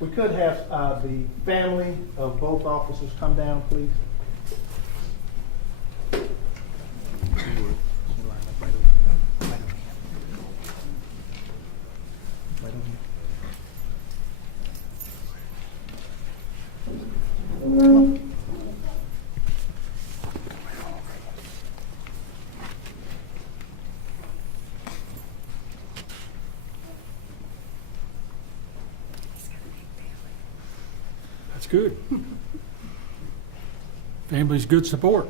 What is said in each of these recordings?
If we could have the family of both officers come down, please. That's good. Family's good support.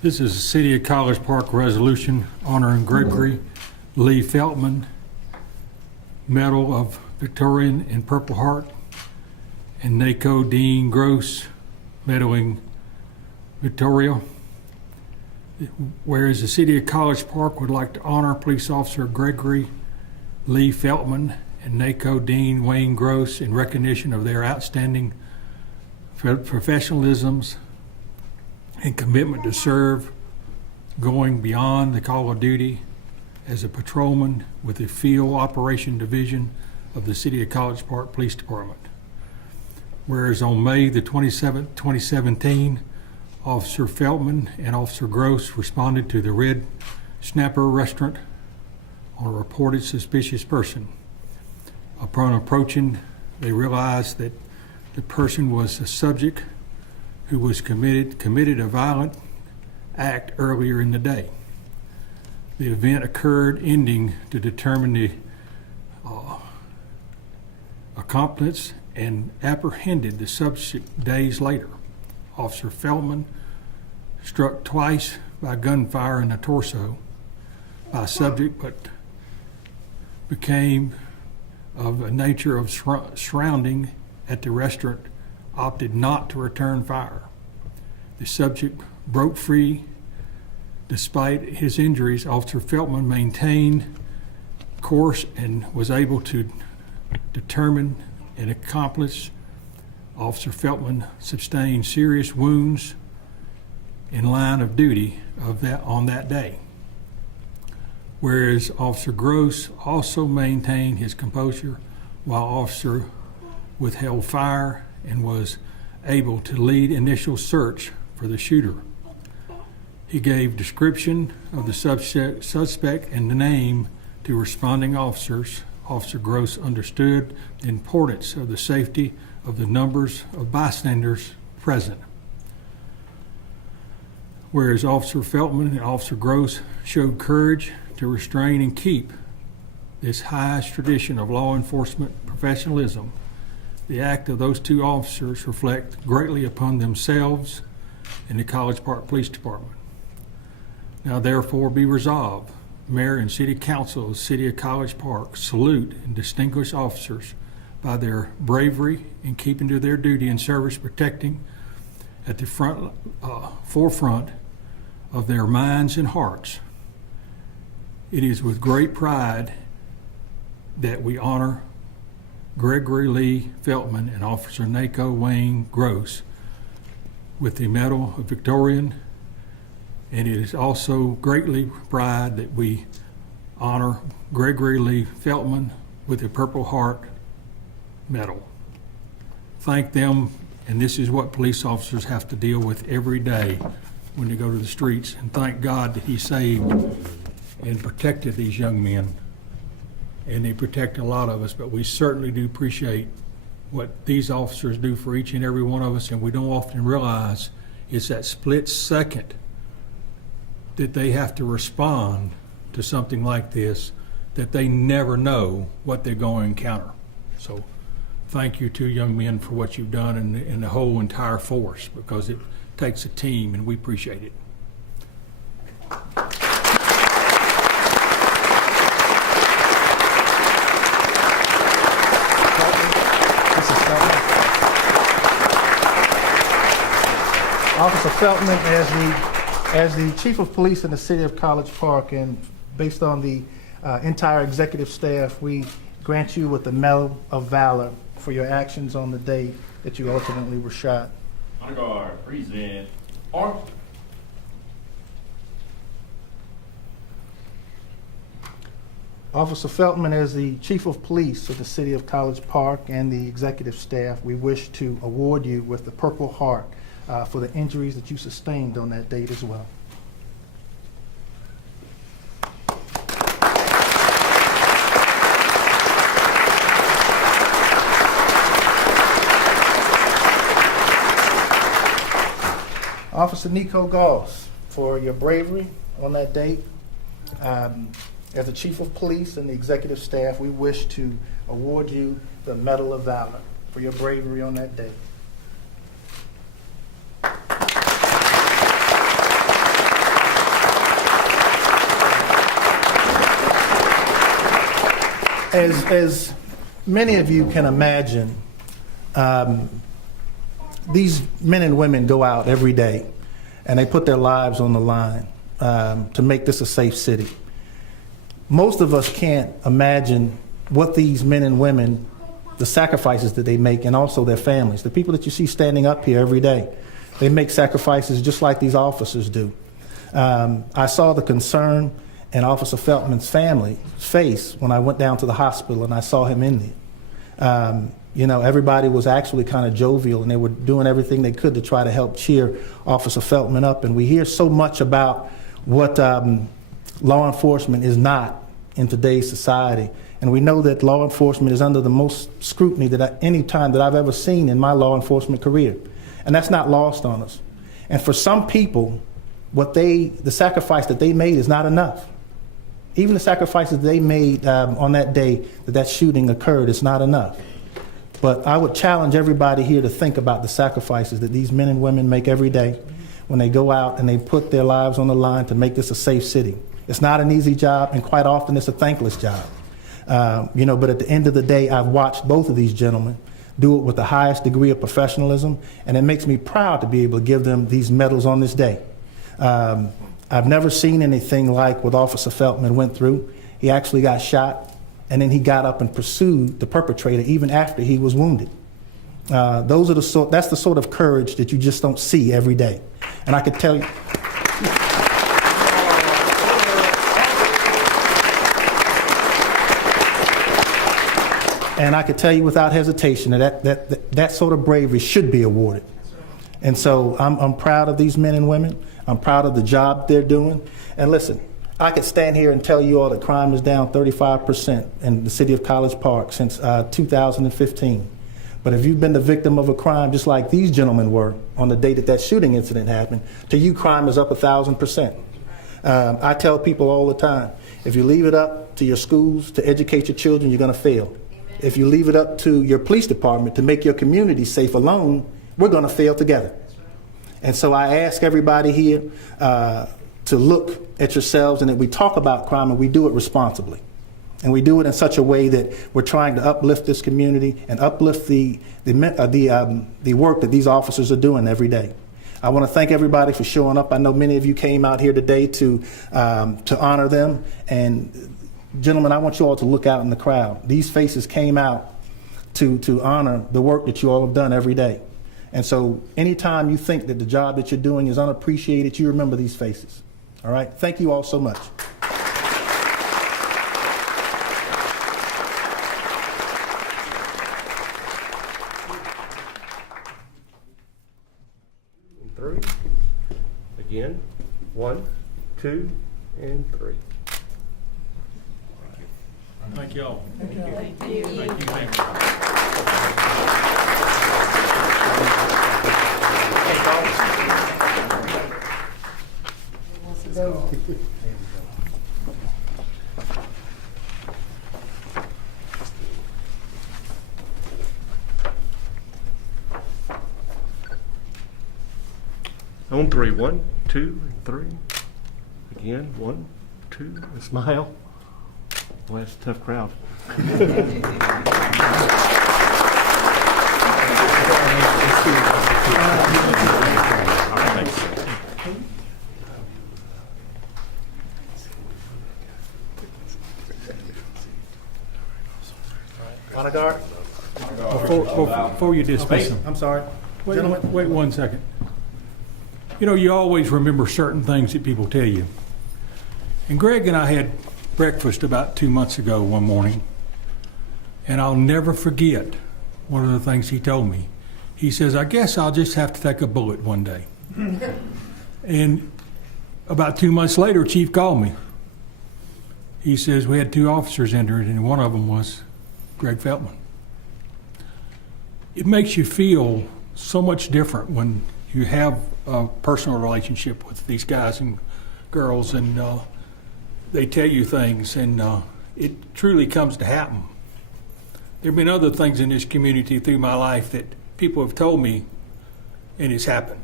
This is a City of College Park resolution honoring Gregory Lee Feltman, Medal of Victorian and Purple Heart, and NACO Dean Gross, medaling Victoria. Whereas the City of College Park would like to honor Police Officer Gregory Lee Feltman and NACO Dean Wayne Gross in recognition of their outstanding professionalisms and commitment to serve, going beyond the call of duty as a patrolman with the Field Operation Division of the City of College Park Police Department. Whereas on May the 27th, 2017, Officer Feltman and Officer Gross responded to the Red Snapper restaurant on a reported suspicious person. Upon approaching, they realized that the person was a subject who was committed a violent act earlier in the day. The event occurred, ending to determine the accomplice and apprehended the subject days later. Officer Feltman, struck twice by gunfire in the torso by a subject, but became of a nature of surrounding at the restaurant, opted not to return fire. The subject broke free. Despite his injuries, Officer Feltman maintained course and was able to determine and accomplish. Officer Feltman sustained serious wounds in line of duty on that day. Whereas Officer Gross also maintained his composure while Officer withheld fire and was able to lead initial search for the shooter. He gave description of the suspect and the name to responding officers. Officer Gross understood the importance of the safety of the numbers of bystanders present. Whereas Officer Feltman and Officer Gross showed courage to restrain and keep this highest tradition of law enforcement professionalism, the act of those two officers reflect greatly upon themselves and the College Park Police Department. Now therefore be resolved, Mayor and City Council of the City of College Park salute and distinguish officers by their bravery in keeping to their duty and service, protecting at the forefront of their minds and hearts. It is with great pride that we honor Gregory Lee Feltman and Officer NACO Wayne Gross with the Medal of Victorian, and it is also greatly pride that we honor Gregory Lee Feltman with the Purple Heart Medal. Thank them, and this is what police officers have to deal with every day when they go to the streets, and thank God that he saved and protected these young men, and they protect a lot of us, but we certainly do appreciate what these officers do for each and every one of us, and we don't often realize it's that split second that they have to respond to something like this, that they never know what they're going to encounter. So thank you two young men for what you've done, and the whole entire force, because it takes a team, and we appreciate it. Officer Feltman, as the Chief of Police in the City of College Park, and based on the entire executive staff, we grant you with the Medal of Valor for your actions on the day that you ultimately were shot. Honor Guard, present. Arms. Officer Feltman, as the Chief of Police of the City of College Park and the executive staff, we wish to award you with the Purple Heart for the injuries that you sustained on that date as well. Officer Nico Goss, for your bravery on that date. As the Chief of Police and the executive staff, we wish to award you the Medal of Valor for your bravery on that day. As many of you can imagine, these men and women go out every day and they put their lives on the line to make this a safe city. Most of us can't imagine what these men and women, the sacrifices that they make, and also their families, the people that you see standing up here every day. They make sacrifices just like these officers do. I saw the concern in Officer Feltman's family's face when I went down to the hospital and I saw him in there. You know, everybody was actually kind of jovial and they were doing everything they could to try to help cheer Officer Feltman up. And we hear so much about what law enforcement is not in today's society. And we know that law enforcement is under the most scrutiny that any time that I've ever seen in my law enforcement career. And that's not lost on us. And for some people, the sacrifice that they made is not enough. Even the sacrifices they made on that day that shooting occurred is not enough. But I would challenge everybody here to think about the sacrifices that these men and women make every day when they go out and they put their lives on the line to make this a safe city. It's not an easy job, and quite often it's a thankless job. But at the end of the day, I've watched both of these gentlemen do it with the highest degree of professionalism, and it makes me proud to be able to give them these medals on this day. I've never seen anything like what Officer Feltman went through. He actually got shot, and then he got up and pursued the perpetrator even after he was wounded. That's the sort of courage that you just don't see every day. And I could tell you, without hesitation that sort of bravery should be awarded. And so I'm proud of these men and women. I'm proud of the job they're doing. And listen, I could stand here and tell you all that crime is down 35% in the city of College Park since 2015. But if you've been the victim of a crime just like these gentlemen were on the day that shooting incident happened, to you crime is up 1,000%. I tell people all the time, if you leave it up to your schools to educate your children, you're going to fail. If you leave it up to your police department to make your community safe alone, we're going to fail together. And so I ask everybody here to look at yourselves and that we talk about crime and we do it responsibly. And we do it in such a way that we're trying to uplift this community and uplift the work that these officers are doing every day. I want to thank everybody for showing up. I know many of you came out here today to honor them. And gentlemen, I want you all to look out in the crowd. These faces came out to honor the work that you all have done every day. And so anytime you think that the job that you're doing is unappreciated, you remember these faces. All right? Thank you all so much. Three. Again. 1, 2, and 3. Thank you all. Thank you. Thank you. Thank you. On 3. 1, 2, and 3. Again. 1, 2, and smile. Well, that's a tough crowd. before you dismiss them. I'm sorry. Gentlemen? Wait 1 second. You know, you always remember certain things that people tell you. And Greg and I had breakfast about 2 months ago one morning, and I'll never forget one of the things he told me. He says, I guess I'll just have to take a bullet one day. And about 2 months later, Chief called me. He says, we had 2 officers injured, and one of them was Greg Feltman. It makes you feel so much different when you have a personal relationship with these guys and girls, and they tell you things, and it truly comes to happen. There have been other things in this community through my life that people have told me, and it's happened.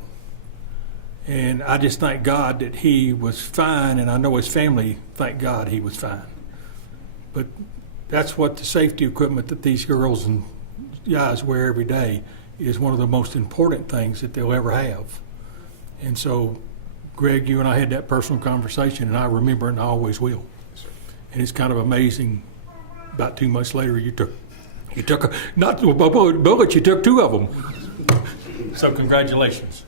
And I just thank God that he was fine, and I know his family, thank God he was fine. But that's what the safety equipment that these girls and guys wear every day is one of the most important things that they'll ever have. And so, Greg, you and I had that personal conversation, and I remember it, and I always will. And it's kind of amazing. About 2 months later, you took not a bullet, you took 2 of them. So congratulations.